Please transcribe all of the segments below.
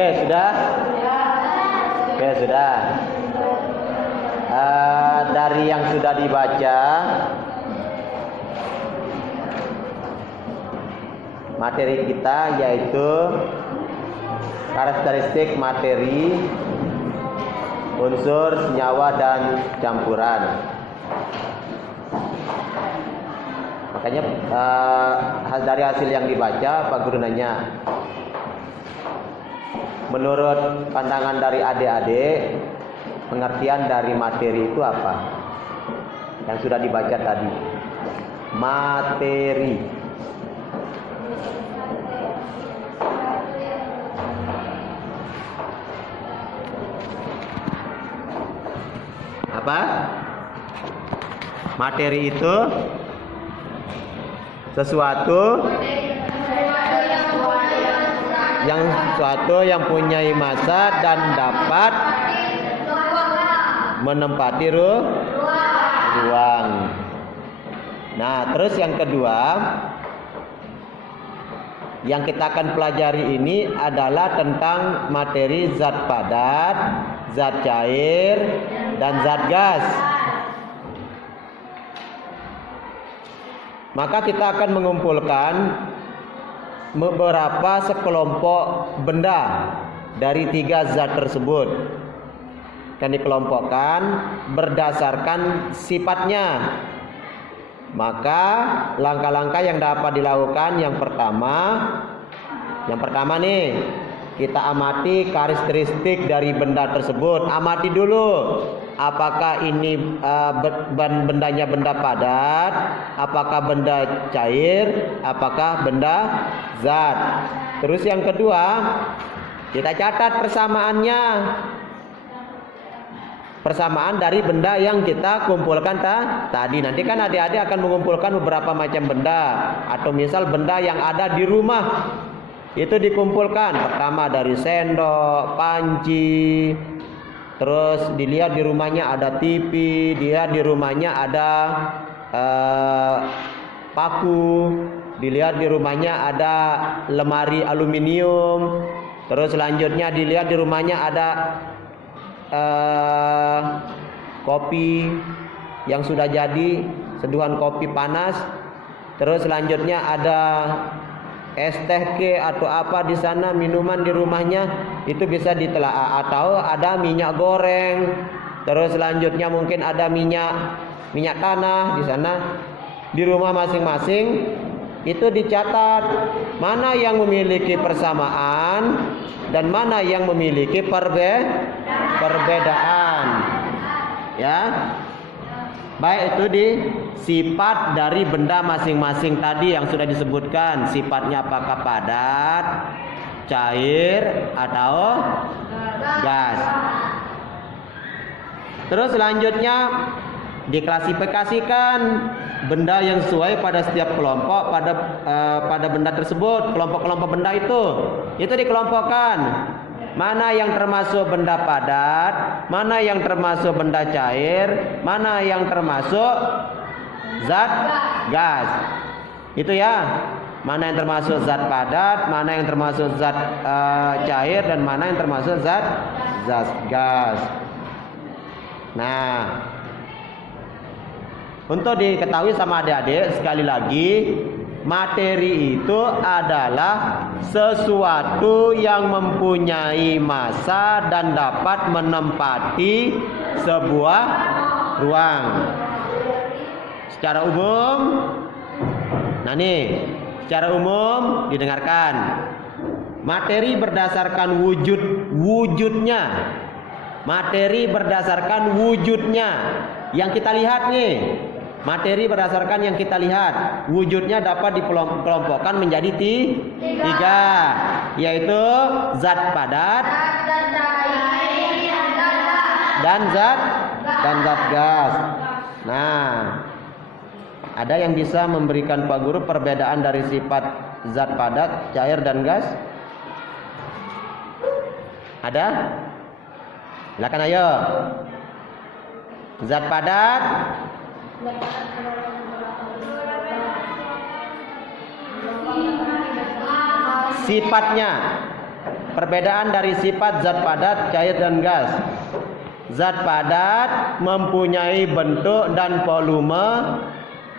Oke, sudah? Oke, sudah. Dari yang sudah dibaca, materi kita yaitu karakteristik materi, unsur, senyawa, dan campuran. Makanya dari hasil yang dibaca, Pak Guru nanya, menurut pandangan dari adik-adik, pengertian dari materi itu apa? Yang sudah dibaca tadi. Materi. Apa? Materi itu sesuatu yang punya massa dan dapat menempati ruang. Nah, terus yang kedua yang kita akan pelajari ini adalah tentang materi zat padat, zat cair, dan zat gas. Maka kita akan mengumpulkan beberapa sekelompok benda dari 3 zat tersebut. Akan dikelompokkan berdasarkan sifatnya. Maka langkah-langkah yang dapat dilakukan yang pertama nih, kita amati karakteristik dari benda tersebut. Amati dulu apakah ini bendanya benda padat, apakah benda cair, apakah benda zat. Terus yang kedua, kita catat persamaannya. Persamaan dari benda yang kita kumpulkan tadi. Nanti kan adik-adik akan mengumpulkan beberapa macam benda, atau misal benda yang ada di rumah itu dikumpulkan. Pertama dari sendok, panci, terus dilihat di rumahnya ada TV, dilihat di rumahnya ada paku, dilihat di rumahnya ada lemari aluminium, terus selanjutnya dilihat di rumahnya ada kopi yang sudah jadi, seduhan kopi panas. Terus selanjutnya ada es teh ke atau apa di sana, minuman di rumahnya itu bisa ditelaah, atau ada minyak goreng. Terus selanjutnya mungkin ada minyak tanah di sana. Di rumah masing-masing itu dicatat mana yang memiliki persamaan dan mana yang memiliki perbedaan. Ya. Baik, itu di sifat dari benda masing-masing tadi yang sudah disebutkan. Sifatnya apakah padat, cair, atau gas. Terus selanjutnya diklasifikasikan benda yang sesuai pada setiap kelompok pada benda tersebut. Kelompok-kelompok benda itu dikelompokkan. Mana yang termasuk benda padat, mana yang termasuk benda cair, mana yang termasuk zat gas. Itu ya. Mana yang termasuk zat padat, mana yang termasuk zat cair, dan mana yang termasuk zat gas. Nah, untuk diketahui sama adik-adik, sekali lagi, materi itu adalah sesuatu yang mempunyai massa dan dapat menempati sebuah ruang. Secara umum, secara umum didengarkan. Materi berdasarkan wujudnya. Materi berdasarkan wujudnya. Yang kita lihat nih. Materi berdasarkan yang kita lihat, wujudnya dapat dikelompokkan menjadi 3, yaitu zat padat dan zat gas. Nah, ada yang bisa memberikan Pak Guru perbedaan dari sifat zat padat, cair, dan gas? Ada? Silakan, ayo. Zat padat sifatnya perbedaan dari sifat zat padat, cair dan gas. Zat padat mempunyai bentuk dan volume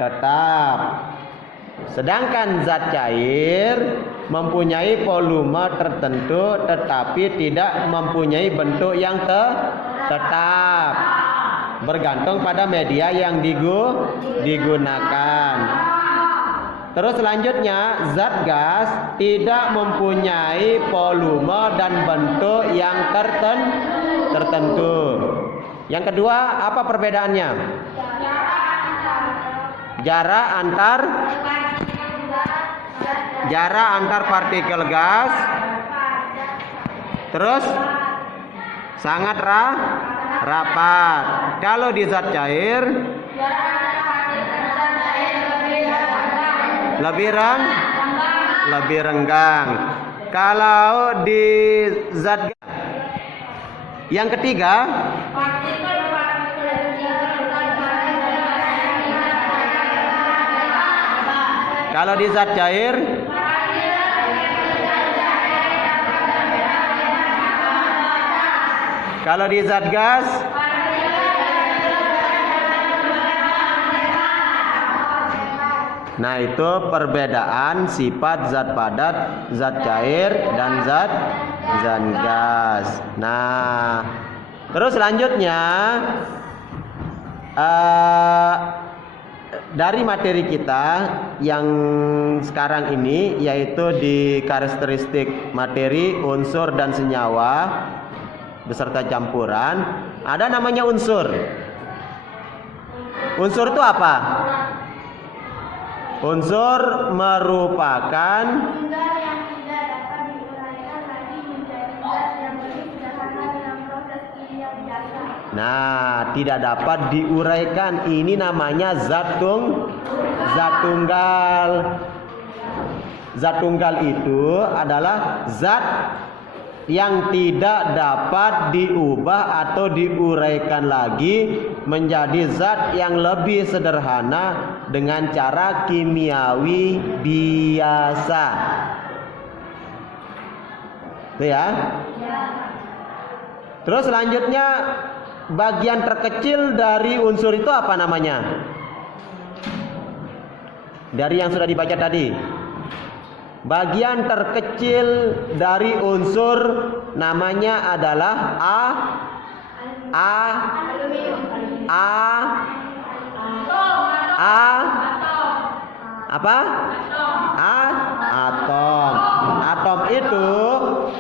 tetap. Sedangkan zat cair mempunyai volume tertentu tetapi tidak mempunyai bentuk yang tetap. Bergantung pada media yang digunakan. Terus selanjutnya, zat gas tidak mempunyai volume dan bentuk yang tertentu. Yang kedua, apa perbedaannya? Jarak antar partikel gas. Terus sangat rapat. Kalau di zat cair lebih renggang. Kalau di zat gas. Yang ketiga, kalau di zat cair kalau di zat gas nah itu perbedaan sifat zat padat, zat cair dan zat gas. Nah, terus selanjutnya dari materi kita yang sekarang ini yaitu di karakteristik materi, unsur dan senyawa beserta campuran, ada namanya unsur. Unsur itu apa? Unsur merupakan tidak dapat diuraikan. Ini namanya zat tunggal. Zat tunggal itu adalah zat yang tidak dapat diubah atau diuraikan lagi menjadi zat yang lebih sederhana dengan cara kimiawi biasa. Itu ya. Terus selanjutnya, bagian terkecil dari unsur itu apa namanya? Dari yang sudah dibaca tadi. Bagian terkecil dari unsur namanya adalah atom. Atom itu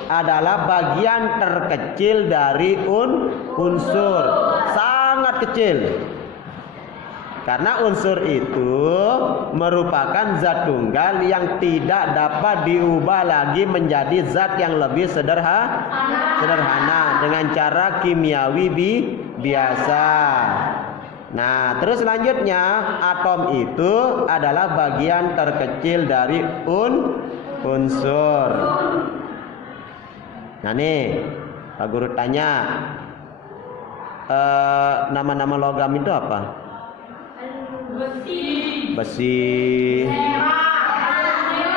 adalah bagian terkecil dari unsur, sangat kecil. Karena unsur itu merupakan zat tunggal yang tidak dapat diubah lagi menjadi zat yang lebih sederhana dengan cara kimiawi biasa. Nah, terus selanjutnya, atom itu adalah bagian terkecil dari unsur. Nah nih, Pak Guru tanya, nama-nama logam itu apa? Besi.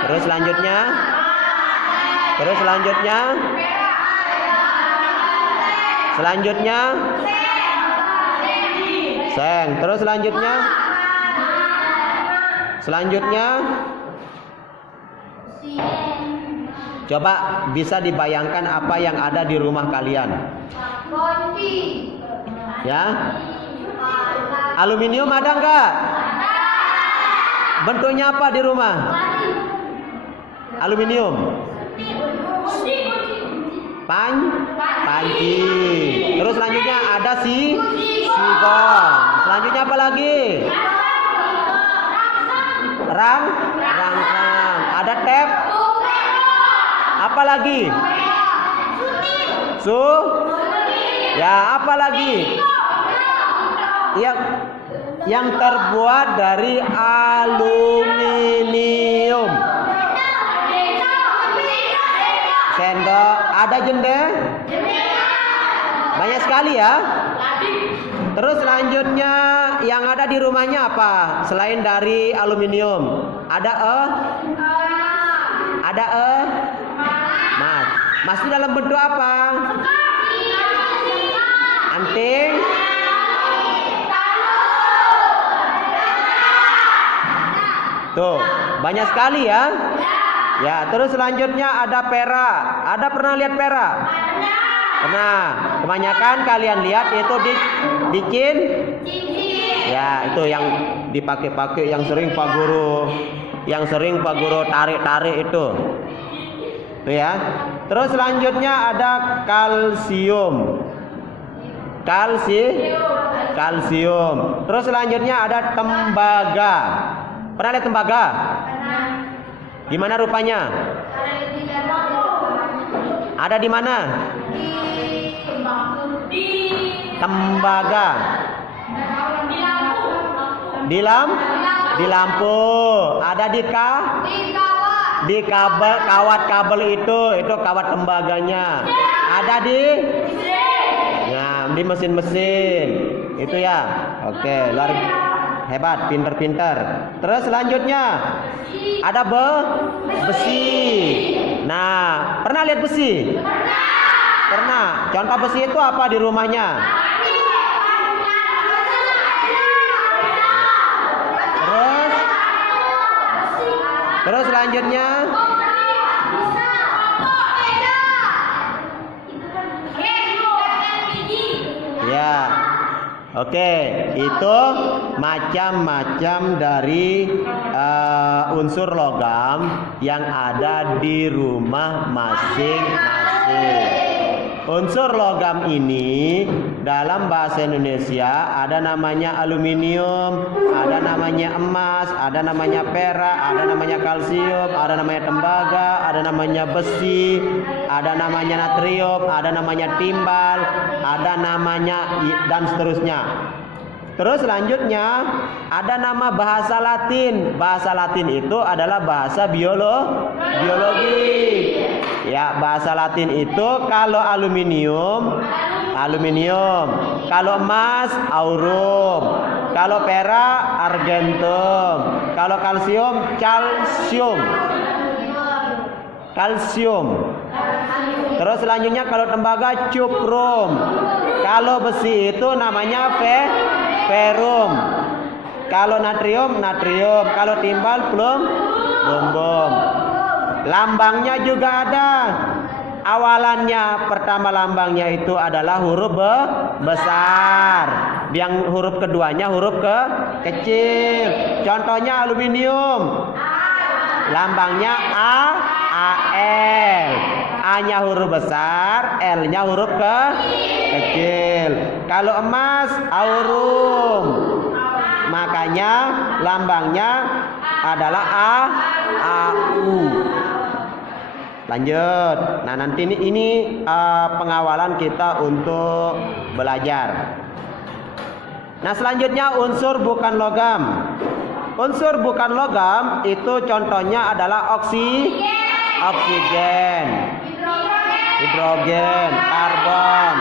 Terus selanjutnya seng. Terus selanjutnya coba bisa dibayangkan apa yang ada di rumah kalian? Ya? Aluminium ada enggak? Bentuknya apa di rumah? Aluminium. Panci. Terus selanjutnya ada sigon. Selanjutnya apa lagi? Rangsang. Ada tep. Apa lagi? Ya, apa lagi? Yang terbuat dari aluminium. Sendok, ada jendela? Banyak sekali ya. Terus selanjutnya yang ada di rumahnya apa? Selain dari aluminium, ada Masih dalam bentuk apa? Anting. Tuh, banyak sekali ya. Ya, terus selanjutnya ada perak. Ada pernah lihat perak? Pernah. Kebanyakan kalian lihat itu di ya, itu yang dipakai-pakai yang sering Pak Guru tarik-tarik itu. Tuh ya. Terus selanjutnya ada kalsium. Kalsium. Terus selanjutnya ada tembaga. Pernah lihat tembaga? Gimana rupanya? Ada di mana? Tembaga. Di lampu. Ada di kawat kabel itu kawat tembaganya. Ada di mesin-mesin. Itu ya. Oke, luar hebat, pinter-pinter. Terus selanjutnya ada besi. Nah, pernah lihat besi? Pernah. Contoh besi itu apa di rumahnya? Terus selanjutnya ya. Oke, itu macam-macam dari unsur logam yang ada di rumah masing-masing. Unsur logam ini dalam bahasa Indonesia ada namanya aluminium, ada namanya emas, ada namanya perak, ada namanya kalsium, ada namanya tembaga, ada namanya besi, ada namanya natrium, ada namanya timbal, ada namanya dan seterusnya. Terus selanjutnya ada nama bahasa Latin. Bahasa Latin itu adalah bahasa biologi. Ya, bahasa Latin itu kalau aluminium, kalau emas, aurum, kalau perak, argentum, kalau kalsium. Terus selanjutnya kalau tembaga, cuprum. Kalau besi itu namanya ferum. Kalau natrium, kalau timbal, plum. Lambangnya juga ada. Awalannya pertama lambangnya itu adalah huruf besar. Yang huruf keduanya huruf kecil. Contohnya aluminium. Lambangnya AL. A-nya huruf besar, L-nya huruf kecil. Kalau emas aurum. Makanya lambangnya adalah AU. Lanjut. Nah, nanti ini pengawalan kita untuk belajar. Nah, selanjutnya unsur bukan logam. Unsur bukan logam itu contohnya adalah oksigen, hidrogen, karbon,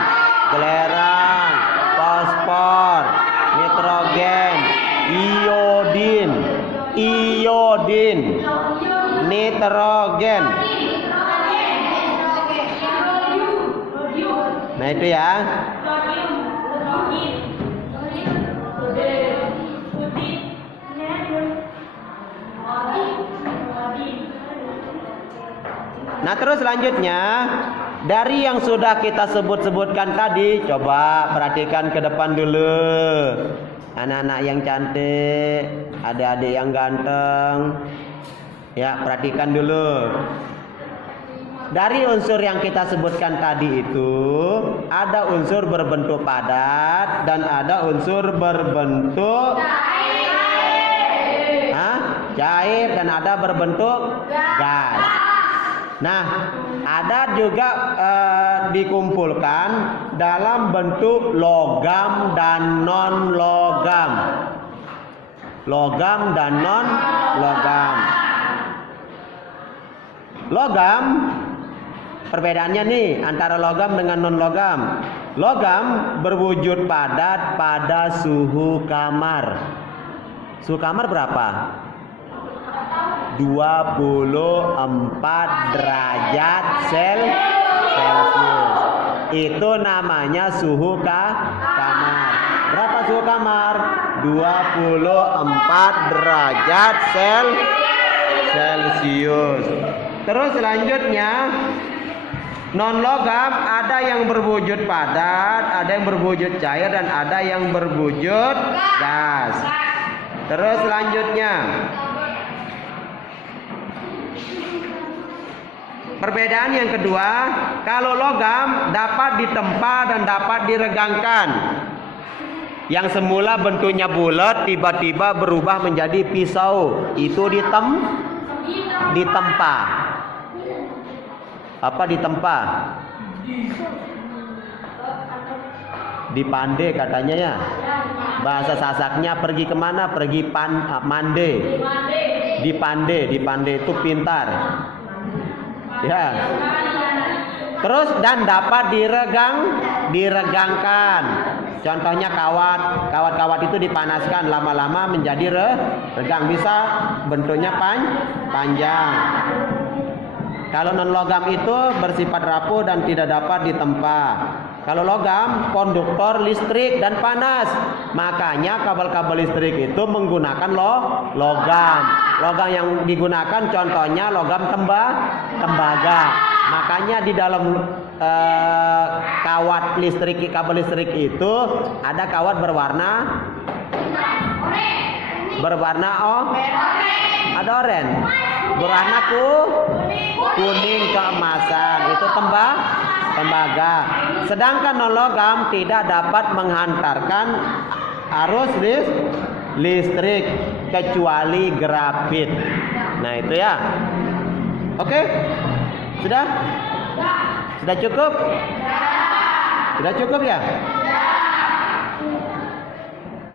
belerang, fosfor, nitrogen, iodin, nitrogen. Nah, itu ya. Nah, terus selanjutnya dari yang sudah kita sebutkan tadi, coba perhatikan ke depan dulu. Anak-anak yang cantik, adik-adik yang ganteng. Ya, perhatikan dulu. Dari unsur yang kita sebutkan tadi itu ada unsur berbentuk padat dan ada unsur berbentuk cair dan ada berbentuk gas. Nah, ada juga dikumpulkan dalam bentuk logam dan non-logam. Logam dan non-logam. Logam, perbedaannya nih antara logam dengan non-logam. Logam berwujud padat pada suhu kamar. Suhu kamar berapa? 24 derajat Celcius. Celcius. Itu namanya suhu kamar. Berapa suhu kamar? 24 derajat Celcius. Terus selanjutnya non logam ada yang berwujud padat, ada yang berwujud cair, dan ada yang berwujud gas. Terus selanjutnya perbedaan yang kedua, kalau logam dapat ditempa dan dapat diregangkan. Yang semula bentuknya bulat tiba-tiba berubah menjadi pisau, itu ditempa. Apa ditempa? Dipande katanya ya. Bahasa Sasaknya pergi kemana? Pergi mande. Dipande itu pintar. Ya. Terus dan dapat diregangkan. Contohnya kawat itu dipanaskan, lama-lama menjadi regang, bisa bentuknya panjang. Kalau non logam itu bersifat rapuh dan tidak dapat ditempa. Kalau logam konduktor listrik dan panas, makanya kabel-kabel listrik itu menggunakan logam. Logam yang digunakan contohnya logam tembaga. Makanya di dalam kabel listrik itu ada kawat berwarna ada oranye, berwarna kuning keemasan, itu tembaga. Sedangkan non logam tidak dapat menghantarkan arus listrik kecuali grafit. Nah itu ya. Oke? Sudah cukup? Sudah cukup ya?